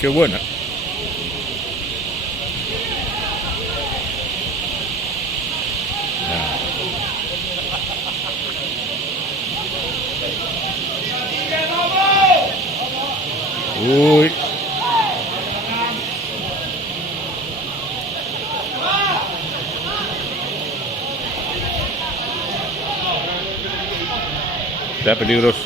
Qué buena. Uy. Está peligroso.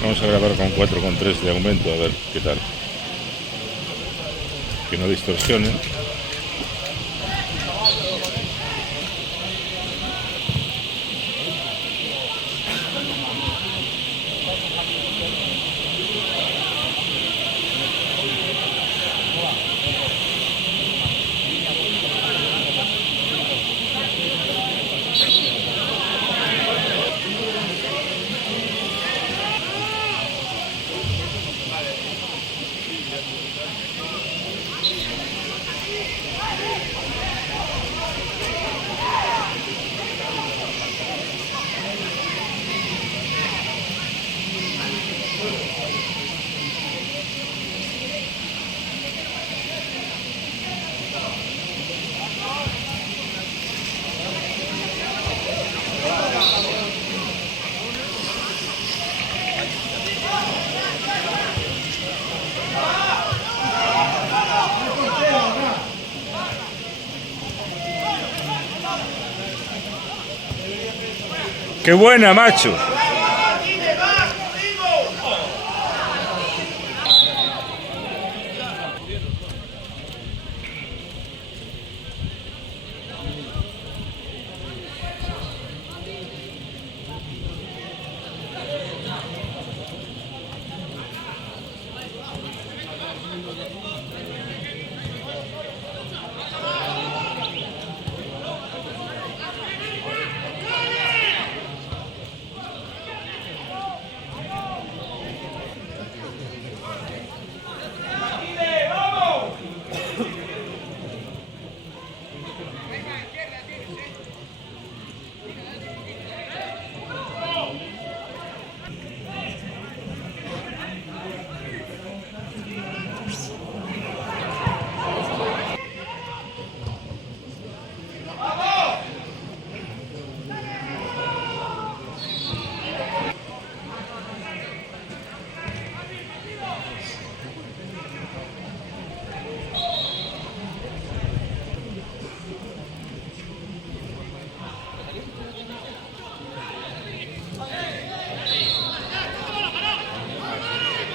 Vamos a grabar con 4,3 de aumento, a ver qué tal. Que no distorsione. ¡Qué buena, macho!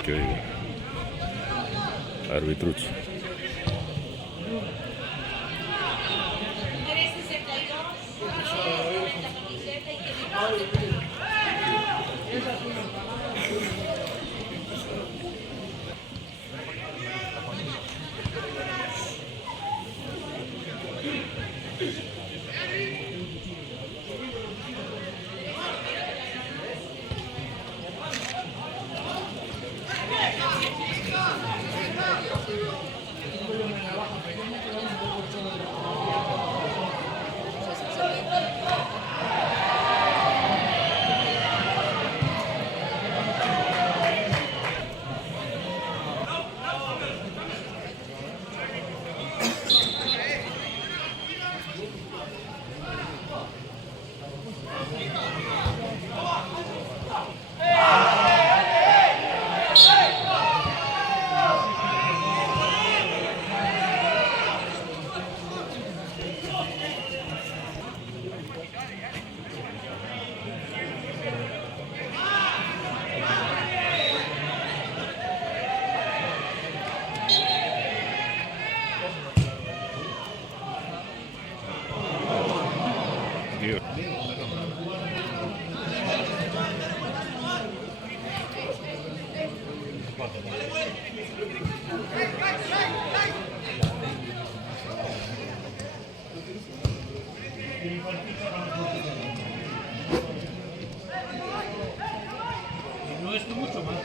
Que arbitrucho. Dios. No es mucho más.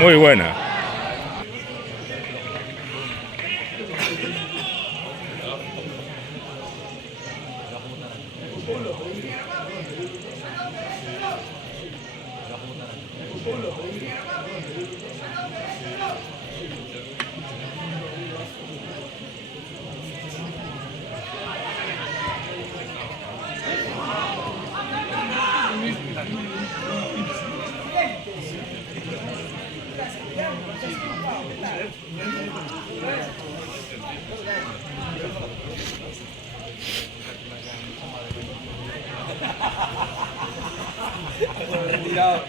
Muy buena. Retirado.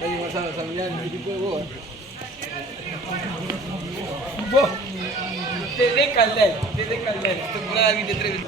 Año pasado salían ese tipo de bodas. Vos, desde Caldera, temporada 23.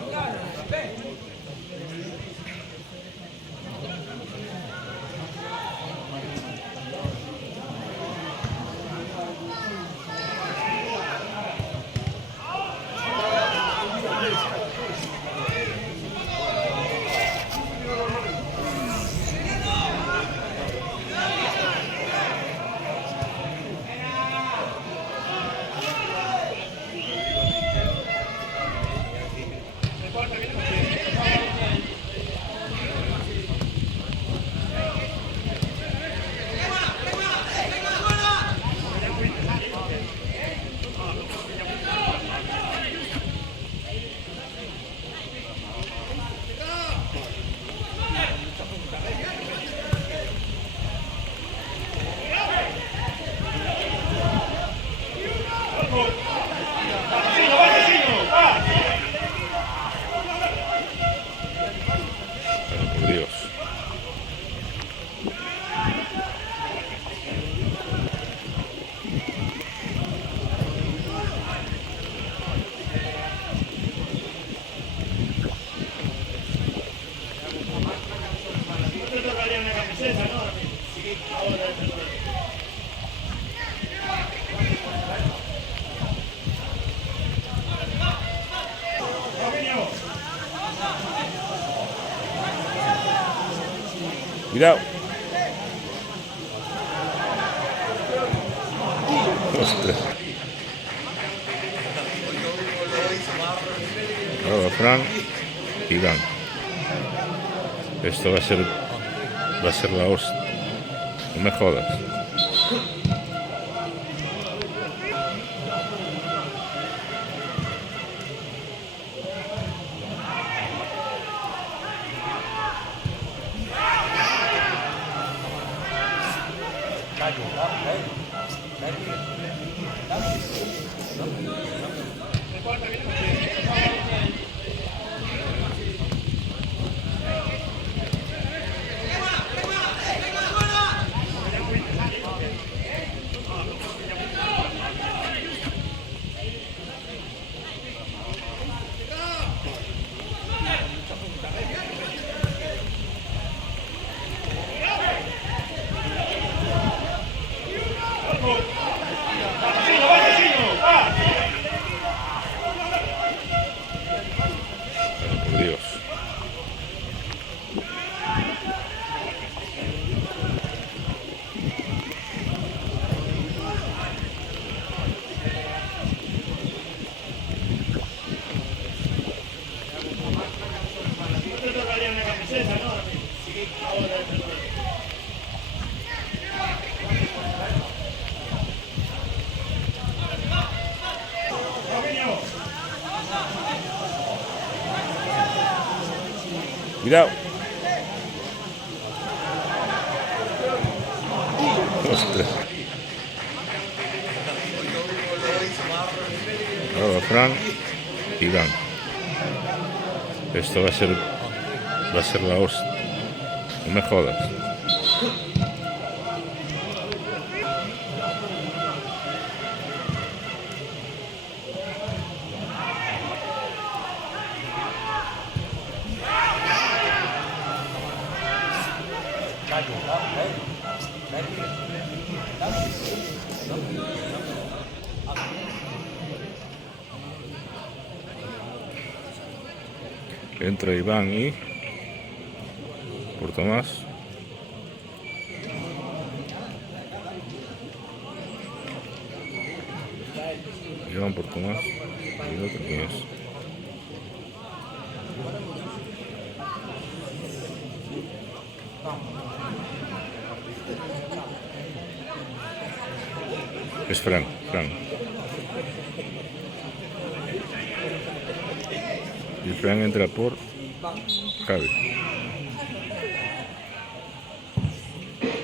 Por Dios. Cuidado. Ostras. Ahora Fran y Dan. Esto va a ser la hostia. No me jodas. Cuidado. Ostras. Ahora Fran y Iván. Esto va a ser la hostia. No me jodas. Entra Iván y por Tomás. Iván por Tomás. ¿Y el otro quién es? Es Fran. Y Fran entra por Javi.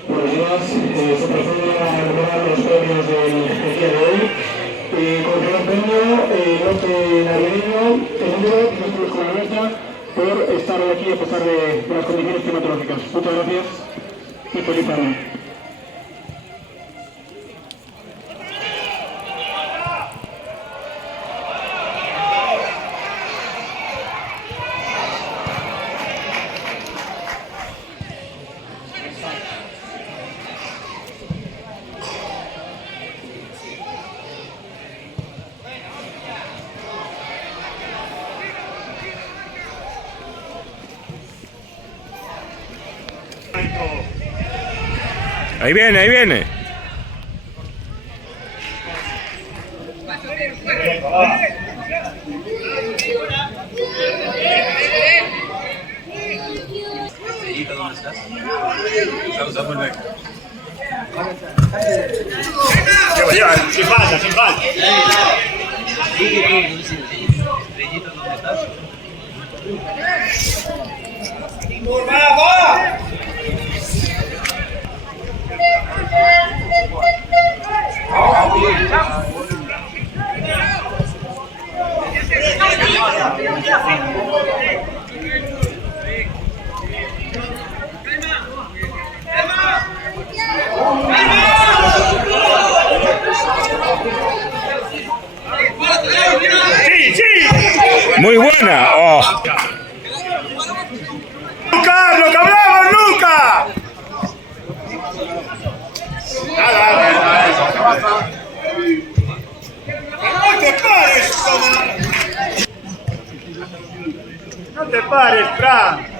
Buenos días, se procede a elaborar los premios del día de hoy. Con el primer premio, lote navideño, el número de nuestros colegas por estar hoy aquí a pesar de las condiciones climatológicas. Muchas gracias y feliz año. Ahí viene. Lleva, sin falta. Muy buena. Oh. ¡Lucas, lo que hablamos, Lucas! ¡No te pares, ¡No te pares, Fran!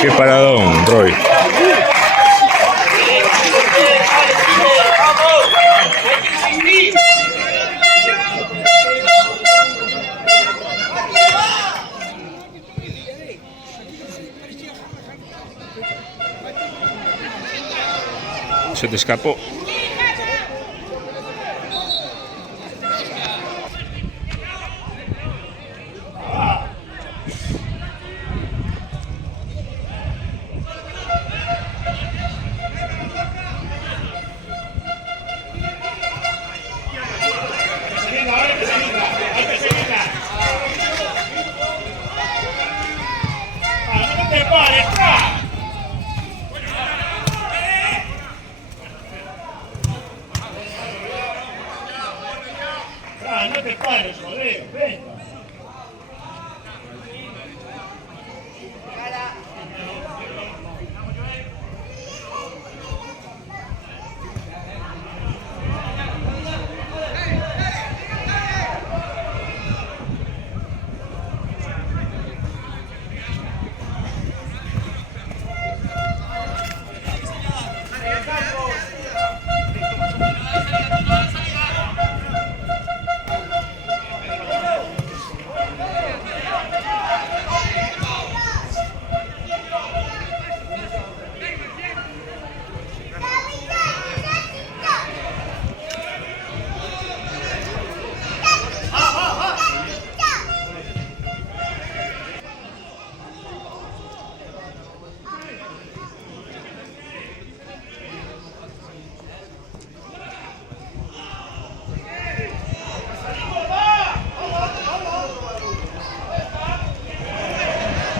Qué paradón, Roy. Se te escapó. No te pares, Fran. Fran, no te pares, joder, venga.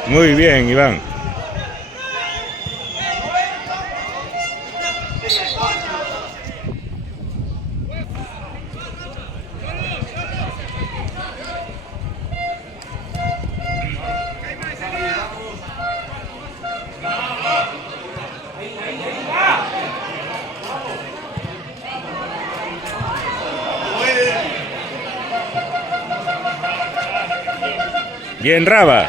Muy bien, Iván. Bien, Raba.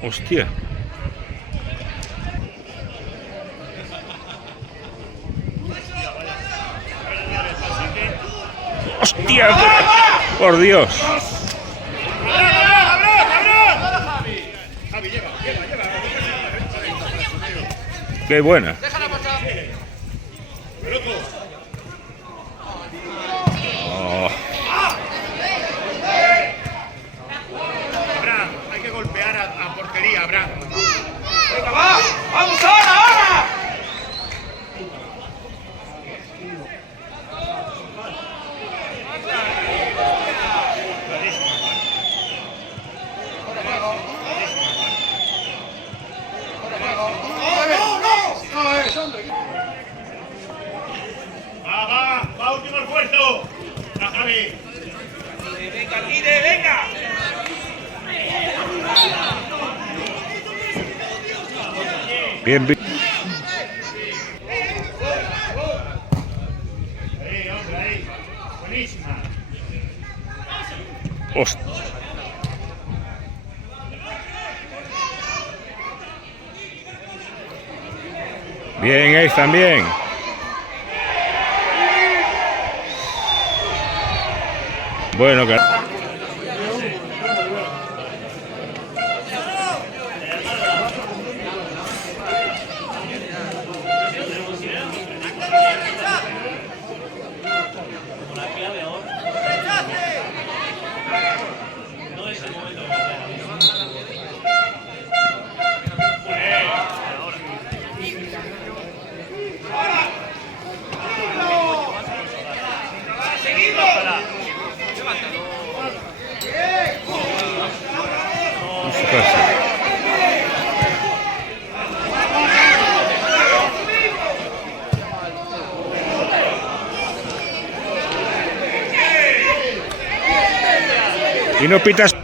Hostia. Hostia. Por Dios. Qué buena. Oh. Abraham, hay que golpear a portería, Abraham. ¡Venga, va! ¡Vamos ahora, ahora! Alberto. A Javi. Venga, tire, venga. Bien, bien. Ahí, hombre, ahí. Buenísima. Hostia. Bien, Ace también. Bueno, y no pitas.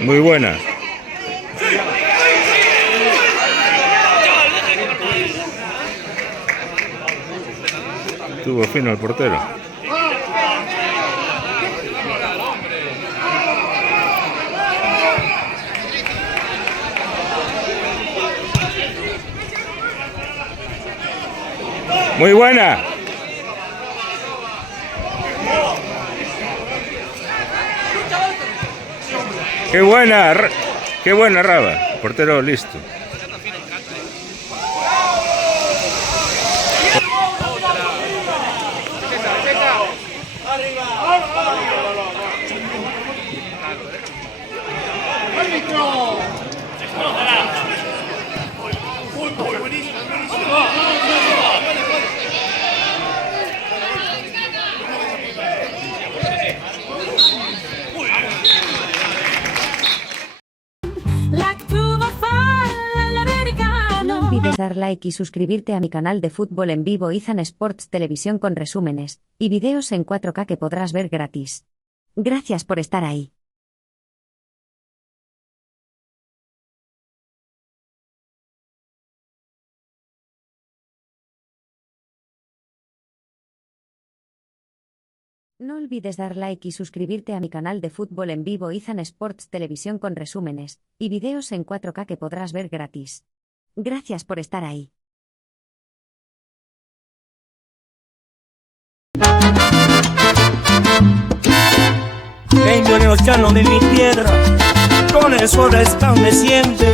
Muy buena. Tuvo fino el portero. Muy buena. Qué buena Raba. Portero listo. No olvides dar like y suscribirte a mi canal de fútbol en vivo Izan Sports Televisión con resúmenes y videos en 4K que podrás ver gratis. Gracias por estar ahí. No olvides dar like y suscribirte a mi canal de fútbol en vivo Izan Sports Televisión con resúmenes y videos en 4K que podrás ver gratis. Gracias por estar ahí. Vengo en el cano de mi piedra, con el sol resplandeciente.